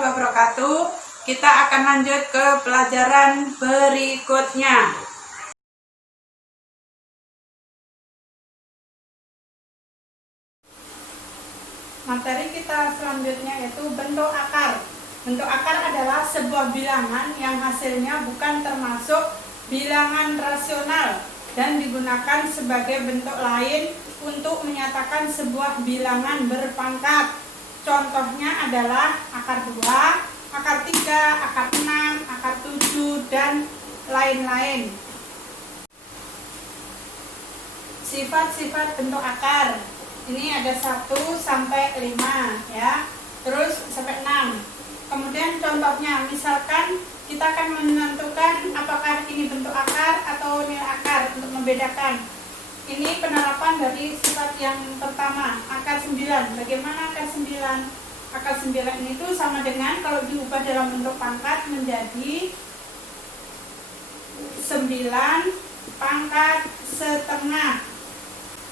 wabarakatuh. Kita akan lanjut ke pelajaran berikutnya. Materi kita selanjutnya yaitu bentuk akar. Bentuk akar adalah sebuah bilangan yang hasilnya bukan termasuk bilangan rasional dan digunakan sebagai bentuk lain untuk menyatakan sebuah bilangan berpangkat. Contohnya adalah akar 2, akar 3, akar 6, akar 7, dan lain-lain. Sifat-sifat bentuk akar. Ini ada 1 sampai 5 ya. Terus sampai 6. Kemudian contohnya, misalkan kita akan menentukan apakah ini bentuk akar atau nilai akar untuk membedakan. Ini penerapan dari sifat yang pertama, akar 9. Bagaimana akar 9? Akar 9 ini tuh sama dengan kalau diubah dalam bentuk pangkat menjadi 9 pangkat setengah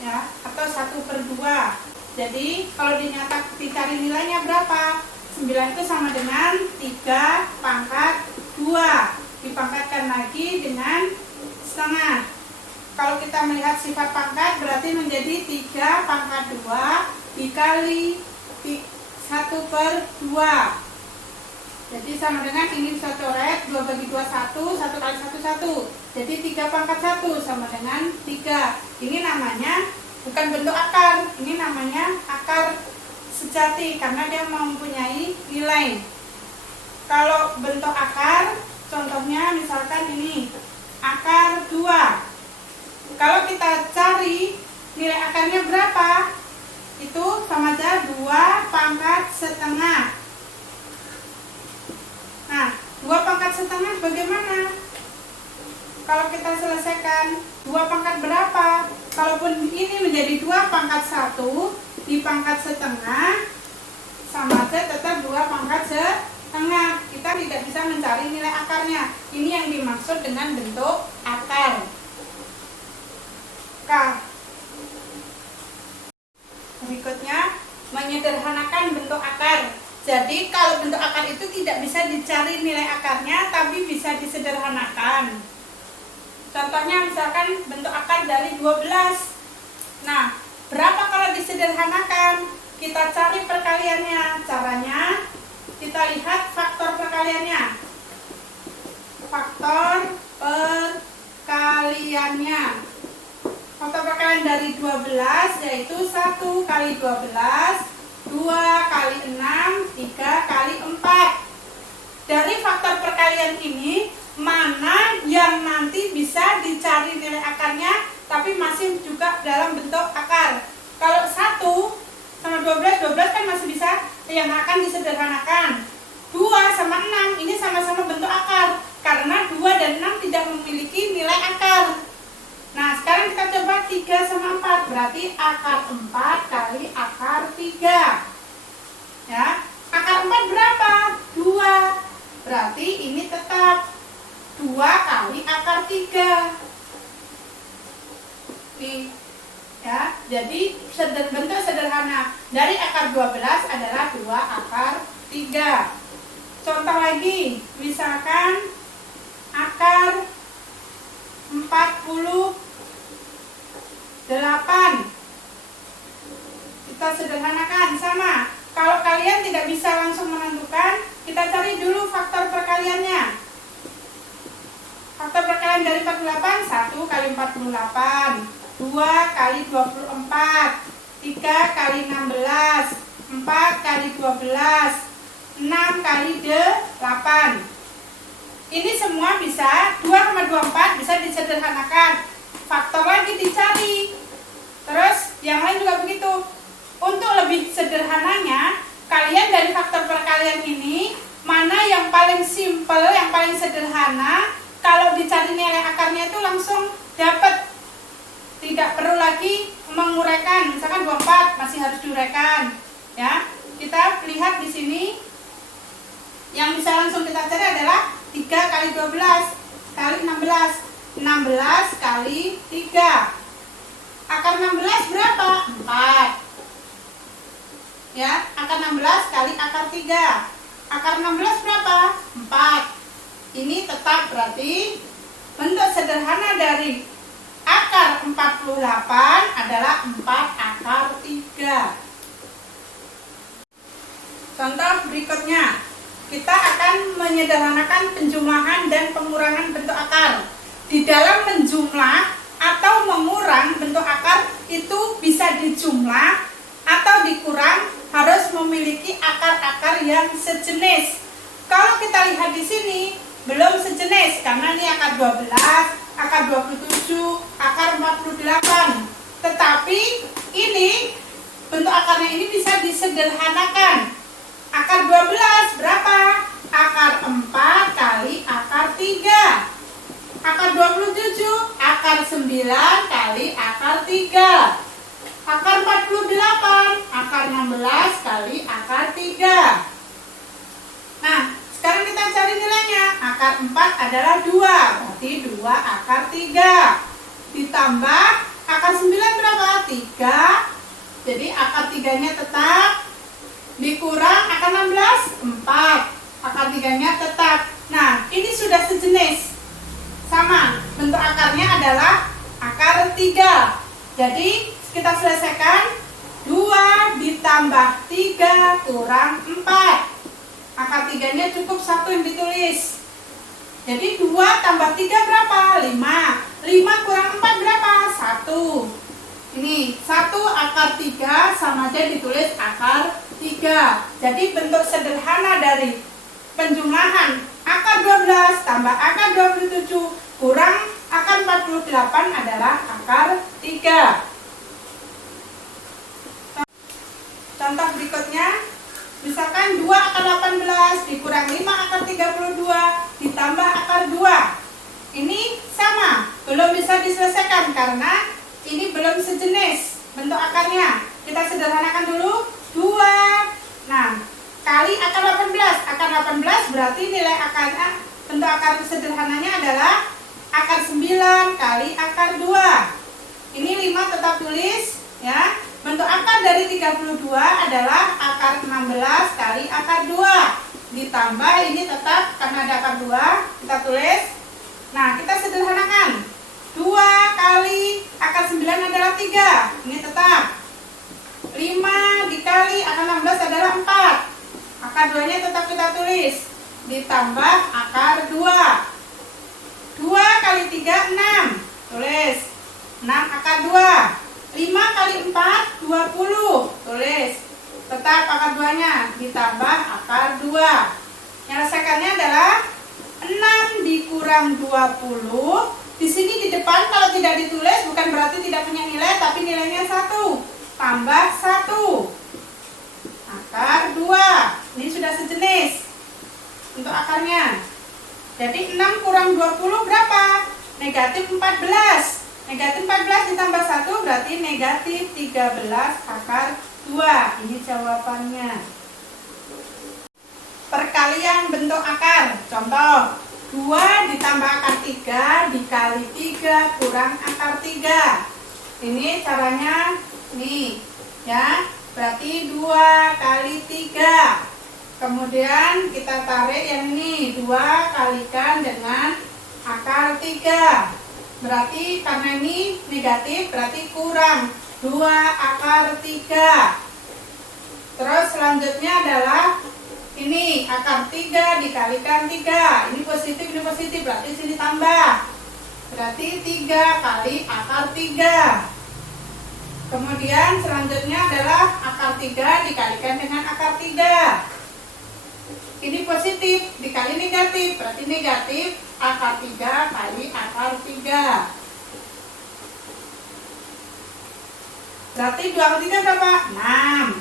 ya, atau 1/2. Jadi kalau dicari nilainya berapa? 9 itu sama dengan 3 pangkat 2 dipangkatkan lagi dengan setengah. Kalau kita melihat sifat pangkat berarti menjadi 3 pangkat 2 dikali 1/2. Jadi sama dengan ini bisa coret 2 bagi 2 1, 1 kali 1 1. Jadi 3 pangkat 1 sama dengan 3. Ini namanya bukan bentuk akar, ini namanya akar sejati karena dia mempunyai nilai. Kalau bentuk akar, contohnya misalkan ini akar 2. Kalau kita cari nilai akarnya berapa, itu sama aja 2 pangkat setengah. Nah, 2 pangkat setengah bagaimana? Kalau kita selesaikan 2 pangkat berapa? Kalaupun ini menjadi 2 pangkat 1 dipangkat setengah, sama aja tetap 2 pangkat setengah. Kita tidak bisa mencari nilai akarnya. Ini yang dimaksud dengan bentuk akar. K. Berikutnya, menyederhanakan bentuk akar. Jadi kalau bentuk akar itu tidak bisa dicari nilai akarnya, tapi bisa disederhanakan. Contohnya misalkan bentuk akar dari 12. Nah, berapa kalau disederhanakan? Kita cari perkaliannya. Caranya, kita lihat faktor perkaliannya. Faktor perkaliannya. Faktor perkalian dari 12 yaitu 1 kali 12, 2 kali 6, 3 kali 4. Dari faktor perkalian ini, mana yang nanti bisa dicari nilai akarnya tapi masih juga dalam bentuk akar. Kalau 1 sama 12, 12 kan masih bisa yang akan disederhanakan. 2 sama 6 ini sama-sama bentuk akar karena 2 dan 6 tidak memiliki nilai akar. Nah, sekarang kita coba 3 sama 4, berarti akar 4 kali akar 3. Ya, akar 4 berapa? 2. Berarti ini tetap 2 kali akar 3. Nih, ya, jadi bentuk sederhana dari akar 12 adalah 2 akar 3. Contoh lagi, misalkan akar 48. Kita sederhanakan sama. Kalau kalian tidak bisa langsung menentukan, kita cari dulu faktor perkaliannya. Faktor perkalian dari 48, 1 kali 48, 2 kali 24, 3 kali 16, 4 kali 12, 6 kali 8. Ini semua bisa 2,24 bisa disederhanakan. Faktor lagi dicari. Terus yang lain juga begitu. Untuk lebih sederhananya, kalian dari faktor perkalian ini mana yang paling simpel, yang paling sederhana, kalau dicari nilai akarnya itu langsung dapat. Tidak perlu lagi menguraikan. Misalkan 24 masih harus diuraikan. Ya, kita lihat di sini yang bisa langsung kita cari adalah 3 kali 12 kali 16. 16 kali 3. Akar 16 berapa? 4. Ya, akar 16 kali akar 3. Akar 16 berapa? 4. Ini tetap berarti bentuk sederhana dari akar 48 adalah 4 akar 3. Contoh berikutnya, kita akan menyederhanakan penjumlahan dan pengurangan bentuk akar. Di dalam menjumlah atau mengurang bentuk akar itu bisa dijumlah atau dikurang harus memiliki akar-akar yang sejenis. Kalau kita lihat di sini belum sejenis karena ini akar 12, akar 27, akar 48. Tetapi ini bentuk akarnya ini bisa disederhanakan. Akar 12 berapa? Akar 4 kali akar 3. Akar 27, akar 9 kali akar 3. Akar 48, akar 16 kali akar 3. Nah, sekarang kita cari nilainya. Akar 4 adalah 2, berarti 2 akar 3. Ditambah akar 9 berapa? 3. Jadi akar 3-nya tetap. Dikurang akar 16, 4. Akar 3-nya tetap. Nah, ini sudah sejenis. Sama, bentuk akarnya adalah akar 3. Jadi kita selesaikan 2 ditambah 3 kurang 4. Akar 3-nya cukup 1 yang ditulis. Jadi 2 tambah 3 berapa? 5. 5 kurang 4 berapa? 1. Ini 1 akar 3 sama aja ditulis akar 3. Jadi bentuk sederhana dari penjumlahan akar 12 tambah akar 27 kurang akar 48 adalah akar 3. Contoh berikutnya, misalkan 2 akar 18 dikurang 5 akar 32 ditambah akar 2. Ini sama, belum bisa diselesaikan karena ini belum sejenis bentuk akarnya. Kita sederhanakan dulu. 2. Nah, kali akar 18. Akar 18 berarti nilai akarnya, bentuk akar sederhananya adalah akar 9 kali akar 2. Ini 5 tetap tulis ya. Bentuk akar dari 32 adalah akar 16 kali akar 2. Ditambah ini tetap karena ada akar 2, kita tulis. Nah, kita sederhanakan. 2 kali akar 9 adalah 3. Ini tetap. 5 dikali akar 16 adalah 4. Akar 2-nya tetap kita tulis. Ditambah akar 2. 2 kali 3, 6. Tulis. 6 akar 2. 5 kali 4, 20. Tulis. Tetap akar 2-nya. Ditambah akar 2. Menyelesaikannya adalah 6 dikurang 20. Di sini di depan kalau tidak ditulis bukan berarti tidak punya nilai, tapi nilainya 1. Tambah 1. Akar 2. Ini sudah sejenis untuk akarnya. Jadi 6 kurang 20 berapa? Negatif 14. Negatif 14 ditambah 1 berarti negatif 13 akar 2. Ini jawabannya. Perkalian bentuk akar. Contoh, 2 ditambah akar 3 dikali 3 kurang akar 3. Ini caranya nih ya. Berarti 2 kali 3. Kemudian kita tarik yang ini, 2 kalikan dengan akar 3. Berarti karena ini negatif berarti kurang 2 akar 3. Terus selanjutnya adalah ini akar 3 dikalikan 3. Ini positif berarti sini tambah. Berarti 3 kali akar 3. Kemudian selanjutnya adalah akar 3 dikalikan dengan akar 3. Ini positif dikali negatif, berarti negatif akar 3 kali akar 3. Berarti 2 kali 3 berapa? 6.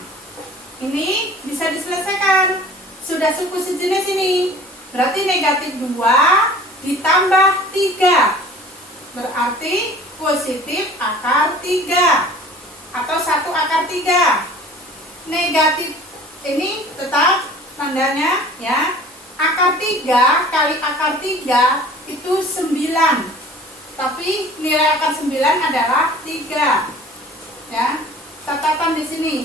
Ini bisa diselesaikan. Sudah suku sejenis ini. Berarti negatif 2 ditambah 3. Berarti positif akar 3. Atau 1 akar 3. Negatif ini tetap tandanya ya. Akar 3 kali akar 3 itu 9. Tapi nilai akar 9 adalah 3. Ya. Catatan di sini.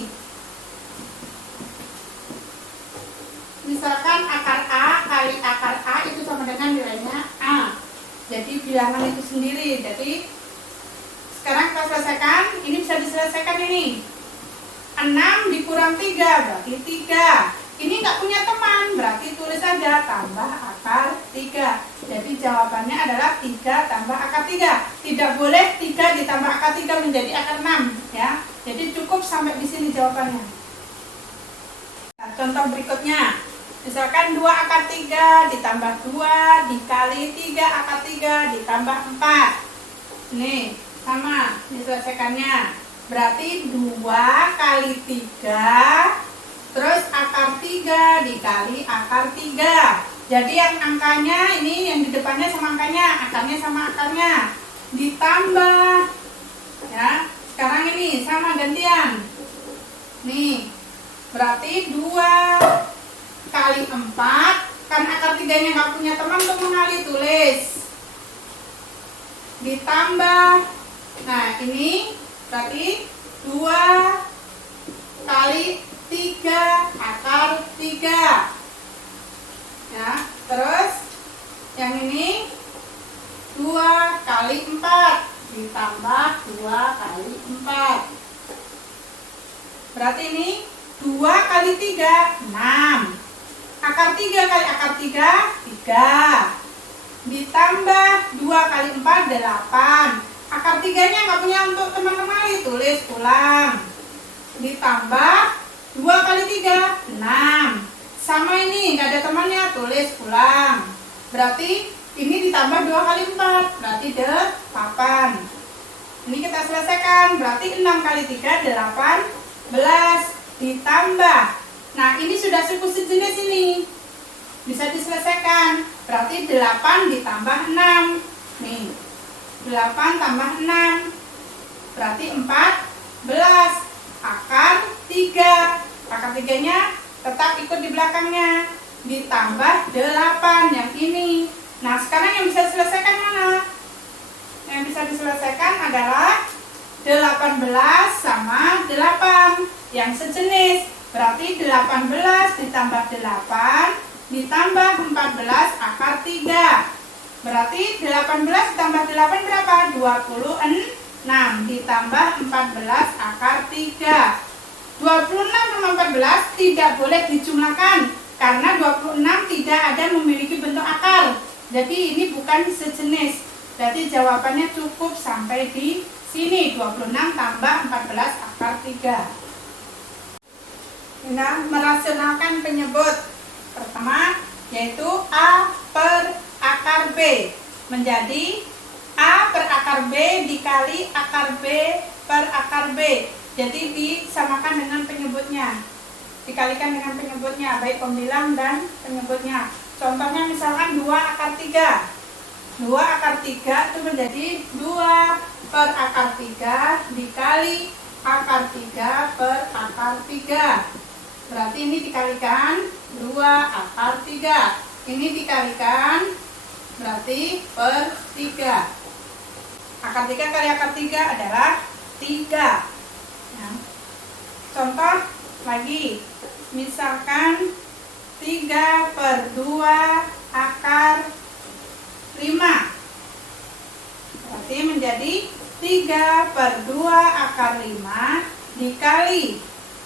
Misalkan akar A kali akar A itu sama dengan nilainya A. Jadi bilangan itu sendiri. Jadi sekarang kita selesaikan. Ini bisa diselesaikan ini. 6 dikurang 3 berarti 3. Ini nggak punya teman, berarti tulis saja tambah akar 3. Jadi jawabannya adalah 3 tambah akar 3. Tidak boleh 3 ditambah akar 3 menjadi akar 6 ya. Jadi cukup sampai di sini jawabannya. Nah, contoh berikutnya. Misalkan 2 akar 3 ditambah 2 dikali 3 akar 3 ditambah 4. Nih, sama diselesaikannya. Berarti 2 kali 3 terus akar 3 dikali akar 3. Jadi yang angkanya ini yang di depannya sama angkanya, akarnya sama akarnya. Ditambah ya. Sekarang ini sama gantian. Nih. Berarti 2 kali 4, kan akar 3-nya nggak punya teman untuk mengali, tulis. Ditambah. Nah, ini berarti 2 kali 3 akar 3. Ya, terus yang ini 2 kali 4 ditambah 2 kali 4. Berarti ini 2 kali 3 6. Akar 3 kali akar 3 3. Ditambah 2 kali 4 8. Akar 3-nya nggak punya untuk teman-teman, tulis ulang. Ditambah 2 kali 3 6. Sama ini nggak ada temannya, tulis ulang. Berarti ini ditambah 2 kali 4 berarti 8. Ini kita selesaikan. Berarti 6 kali 3 18. Ditambah. Nah, ini sudah suku sejenis ini. Bisa diselesaikan. Berarti 8 ditambah 6. Nih. 8 tambah 6. Berarti 14. Akar 3. Akar 3-nya tetap ikut di belakangnya. Ditambah 8 yang ini. Nah, sekarang yang bisa diselesaikan mana? Yang bisa diselesaikan adalah 18 sama 8 yang sejenis. Berarti 18 ditambah 8 ditambah 14 akar 3. Berarti 18 ditambah 8 berapa? 26 ditambah 14 akar 3. 26 sama 14 tidak boleh dijumlahkan karena 26 tidak ada memiliki bentuk akar. Jadi ini bukan sejenis. Jadi jawabannya cukup sampai di sini, 26 tambah 14 akar 3. Nah, merasionalkan penyebut. Pertama yaitu A per akar B menjadi A per akar B dikali akar B per akar B. Jadi disamakan dengan penyebutnya, dikalikan dengan penyebutnya, baik pembilang dan penyebutnya. Contohnya misalkan 2 akar 3. 2 akar 3 itu menjadi 2 per akar 3 dikali akar 3 per akar 3. Berarti ini dikalikan 2 akar 3. Ini dikalikan berarti per 3. Akar 3 kali akar 3 adalah 3. Ya. Contoh lagi. Misalkan 3 per 2 akar 5. Berarti menjadi 3 per 2 akar 5 dikali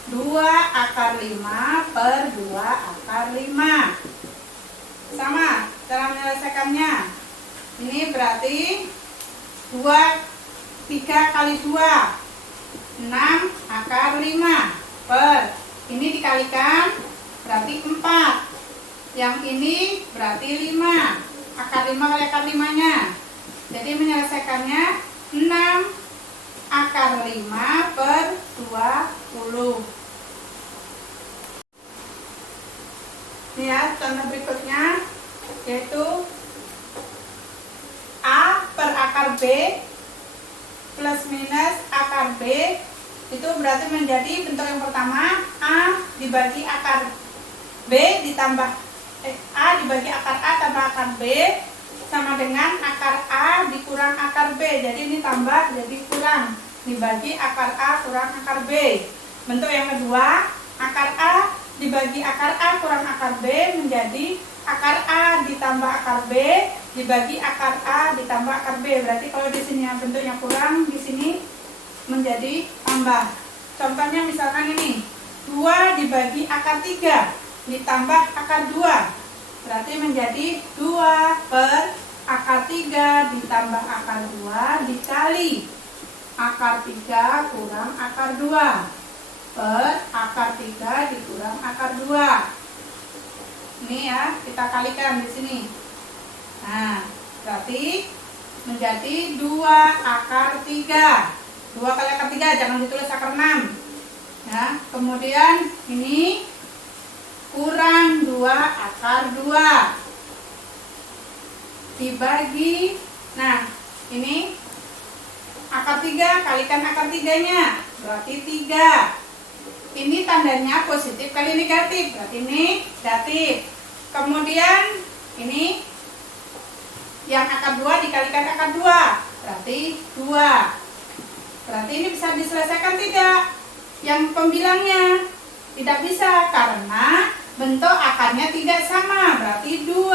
2 akar 5 per 2 akar 5. Sama cara menyelesaikannya. Ini berarti 3 kali 2 6 akar 5 per ini dikalikan berarti 4. Yang ini berarti 5. Akar 5 kali akar 5-nya. Jadi menyelesaikannya 6 akar 5 per 20. Ini ya, contoh berikutnya yaitu A per akar B plus minus akar B. Itu berarti menjadi bentuk yang pertama A dibagi akar B ditambah A dibagi akar A tambah akar B sama dengan akar A dikurang akar B. Jadi ini tambah jadi kurang dibagi akar A kurang akar B. Bentuk yang kedua akar A dibagi akar A kurang akar B menjadi akar A ditambah akar B dibagi akar A ditambah akar B. Berarti kalau di sini bentuknya kurang, di sini menjadi tambah. Contohnya misalkan ini 2 dibagi akar 3 ditambah akar 2. Berarti menjadi 2 per akar 3 ditambah akar 2 dikali akar 3 kurang akar 2 per akar 3 dikurang akar 2. Ini ya, kita kalikan di sini. Nah, berarti menjadi 2 akar 3. 2 kali akar 3, jangan ditulis akar 6. Ya, kemudian ini kurang 2 akar 2 dibagi, nah ini akar 3 kalikan akar 3-nya, berarti 3. Ini tandanya positif kali negatif, berarti negatif. Kemudian ini yang akar 2 dikalikan akar 2, berarti 2. Berarti ini bisa diselesaikan tidak? Yang pembilangnya tidak bisa karena bentuk akarnya tidak sama, berarti 2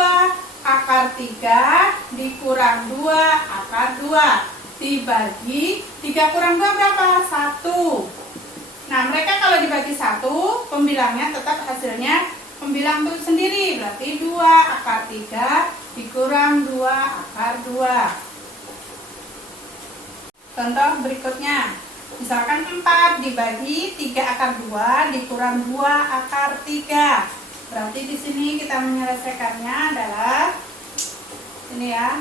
akar 3 dikurang 2 akar 2 dibagi 3 kurang 2 berapa? 1. Nah, mereka kalau dibagi 1, pembilangnya tetap hasilnya pembilang itu sendiri, berarti 2 akar 3 dikurang 2 akar 2. Contoh berikutnya, misalkan 4 dibagi 3 akar 2 dikurang 2 akar 3. Berarti di sini kita menyelesaikannya adalah ini ya,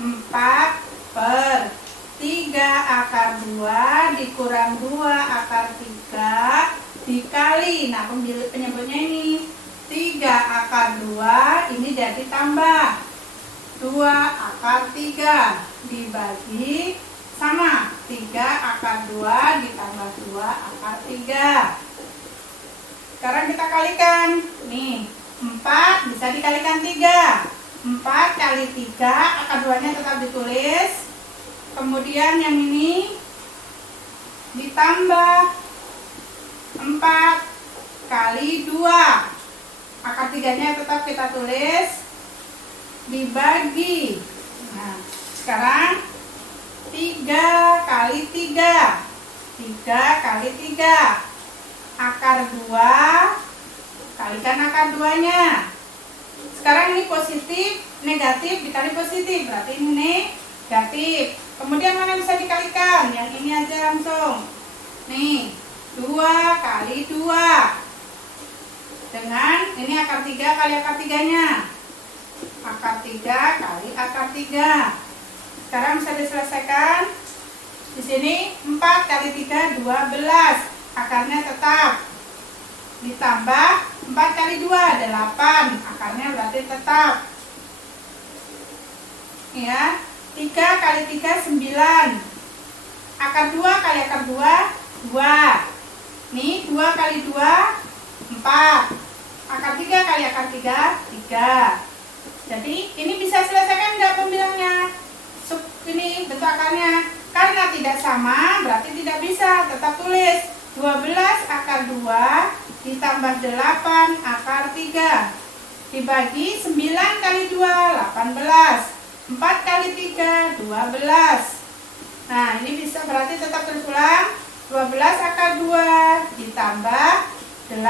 4 per 3 akar 2 dikurang 2 akar 3 dikali, nah penyebutnya ini 3 akar 2, ini jadi tambah 2 akar 3 dibagi sama 3 akar 2 ditambah 2 akar 3. Sekarang kita kalikan. Nih, 4 bisa dikalikan 3. 4 kali 3, akar 2-nya tetap ditulis. Kemudian yang ini ditambah 4 kali 2. Akar 3-nya tetap kita tulis. Dibagi. Nah, sekarang 3 kali 3. 3 kali 3. Akar 2 kalikan akar 2-nya. Sekarang ini positif, negatif dikali positif, berarti ini negatif. Kemudian mana bisa dikalikan? Yang ini aja langsung. Nih, 2 kali 2 dengan ini akar 3 kali akar 3-nya. Akar 3 kali akar 3. Sekarang bisa diselesaikan. Di sini 4 kali 3 12. Akarnya tetap. Ditambah 4 kali 2 8. Akarnya berarti tetap. Ya, 3 kali 3 9. Akar 2 kali akar 2 2. Nih 2 kali 2 4. Akar 3 kali akar 3 3. Jadi ini bisa selesaikan enggak pembilangnya? Ini bentuk akarnya. Karena tidak sama berarti tidak bisa, tetap tulis 12 akar 2 ditambah 8 akar 3 dibagi 9 kali 2 18. 4 kali 3 12. Nah, ini bisa berarti tetap terulang 12 akar 2 ditambah 8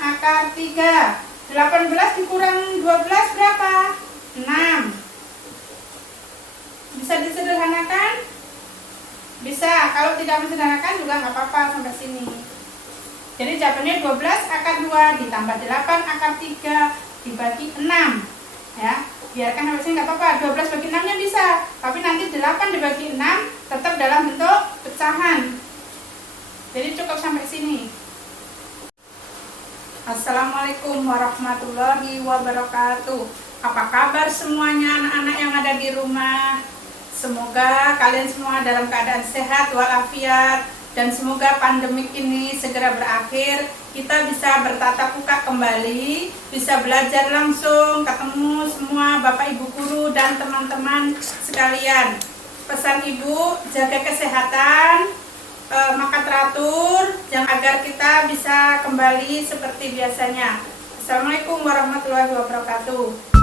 akar 3. 18 dikurang 12 berapa? 6. Bisa disederhanakan? Bisa. Kalau tidak disederhanakan juga nggak apa-apa sampai sini. Jadi jawabannya 12 akar 2 ditambah 8 akar 3 dibagi 6. Ya, biarkan habisnya nggak apa-apa. 12 bagi 6-nya bisa. Tapi nanti 8 dibagi 6 tetap dalam bentuk pecahan. Jadi cukup sampai sini. Assalamualaikum warahmatullahi wabarakatuh. Apa kabar semuanya anak-anak yang ada di rumah? Semoga kalian semua dalam keadaan sehat walafiat dan semoga pandemik ini segera berakhir. Kita bisa bertatap muka kembali, bisa belajar langsung, ketemu semua Bapak Ibu guru dan teman-teman sekalian. Pesan Ibu, jaga kesehatan, makan teratur yang agar kita bisa kembali seperti biasanya. Assalamualaikum warahmatullahi wabarakatuh.